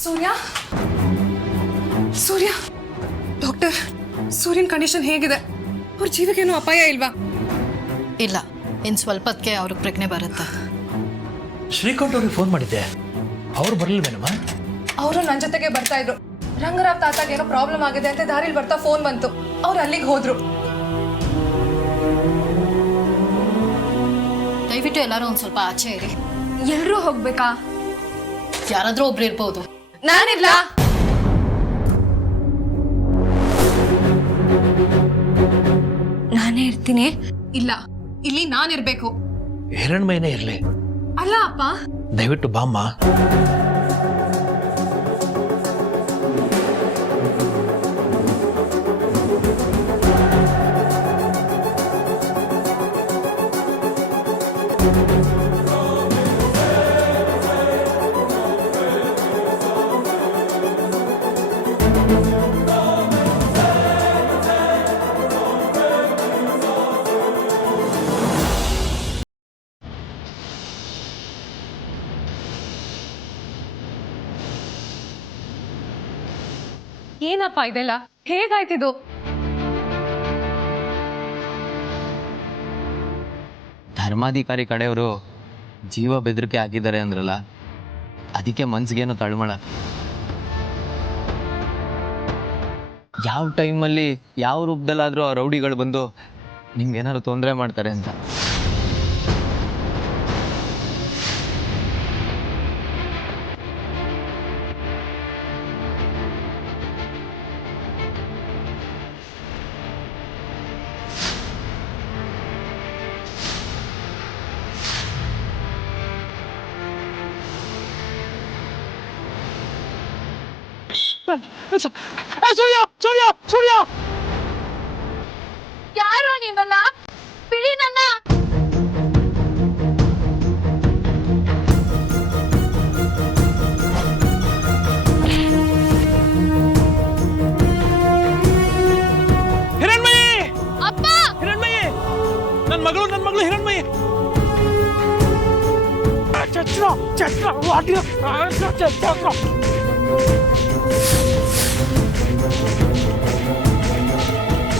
Surya Surya doctor, ಸೂರ್ಯನ condition ಹೇಗಿದೆ? ಅವ್ರ ಜೀವಕ್ಕೇನು ಅಪಾಯ ಇಲ್ವಾ? ಇಲ್ಲ, ಇನ್ನು ಸ್ವಲ್ಪ ಹೊತ್ತಿಗೆ ಅವ್ರಿಗೆ ಪ್ರಜ್ಞೆ ಬರುತ್ತೆ. ಶ್ರೀಕಾಂತ್ ಅವ್ರಿಗೆ ಫೋನ್ ಮಾಡಿದ್ದೆ, ಅವ್ರು ಬರಲಿಲ್ವೇನಮ್ಮ? ಅವರು ನನ್ನ ಜೊತೆಗೆ ಬರ್ತಾ ಇದ್ರು. ರಂಗರಾವ್ ತಾತಾಗ ಏನೋ ಪ್ರಾಬ್ಲಮ್ ಆಗಿದೆ ಅಂತ ದಾರಿಲಿ ಬರ್ತಾ ಫೋನ್ ಬಂತು. ಅವ್ರು ಅಲ್ಲಿಗೆ ಹೋದ್ರು. ದಯವಿಟ್ಟು ಎಲ್ಲರೂ ಒಂದು ಸ್ವಲ್ಪ ಆಚೆ ಇರಿ. ಎಲ್ಲರೂ ಹೋಗ್ಬೇಕಾ? ಯಾರಾದ್ರೂ ಒಬ್ರು ಇರ್ಬೋದು. ನಾನಿಲ್ಲ. ನಾನೇ ಇರ್ತೀನಿ. ಇಲ್ಲ, ಇಲ್ಲಿ ನಾನಿರ್ಬೇಕು. ಹಿರಣ್ಮಯನೇ ಇರ್ಲಿ. ಅಲ್ಲ ಅಪ್ಪ, ದಯವಿಟ್ಟು ಬಾಮ್ಮ. ಏನಪ್ಪ ಇದೆಲ್ಲ? ಹೇಗಾಯ್ತಿದು? ಧರ್ಮಾಧಿಕಾರಿ ಕಡೆಯವರು ಜೀವ ಬೆದರಿಕೆ ಹಾಕಿದ್ದಾರೆ ಅಂದ್ರಲ್ಲ, ಅದಕ್ಕೆ ಮನ್ಸಿಗೇನು ತಳಮಳ. ಯಾವ ಟೈಮಲ್ಲಿ ಯಾವ ರೂಪದಲ್ಲಾದರೂ ಆ ರೌಡಿಗಳು ಬಂದು ನಿಮ್ಗೇನಾದ್ರು ತೊಂದರೆ ಮಾಡ್ತಾರೆ ಅಂತ. ಯಾರು ನೀವಲ್ಲ? ಬಿಡಿ ನನ್ನ. ಹಿರಣ್ಮಯಿ! ಅಪ್ಪ! ಹಿರಣ್ಮಯಿ! ನನ್ನ ಮಗಳು ಹಿರಣ್ಮಯಿ!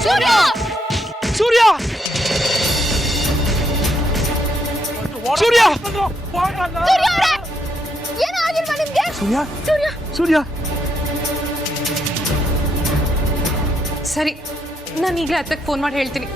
ಸೂರ್ಯ! ಸೂರ್ಯ! ಸೂರ್ಯ! ಏನೋ ಆಗಿಲ್ವಾ ನಿಮ್ಗೆ? ಸೂರ್ಯ! ಸೂರ್ಯ! ಸೂರ್ಯ! ಸರಿ, ನಾನು ಈಗಲೇ ಅತ್ತಕ್ಕೆ ಫೋನ್ ಮಾಡಿ ಹೇಳ್ತೀನಿ.